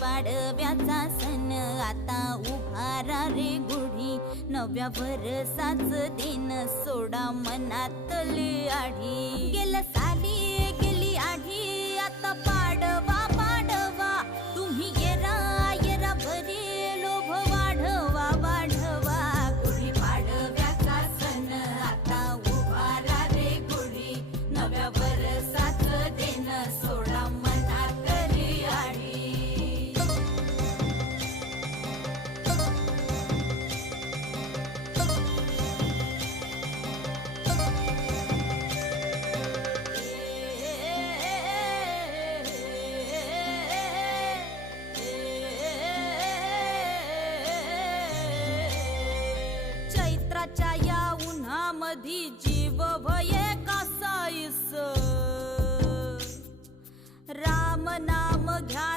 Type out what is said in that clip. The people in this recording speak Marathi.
पाडव्याचा सण आता उभारा रे गुढी, नव्या वर्षाच दिन सोडा मनातली आढी. गेल्या साली गेली आढी, आता पाडवा पाडवा, तुम्ही येरा येरा भरी लोभ वाढवा वाढवा. गुढी पाडव्याचा सण आता उभारा रे गुढी, नव्या वर्षाच दिन सोडा मनातली आढी. चैत्राच्या या उन्हामधी जीव भये कासाईस, राम नाम घ्या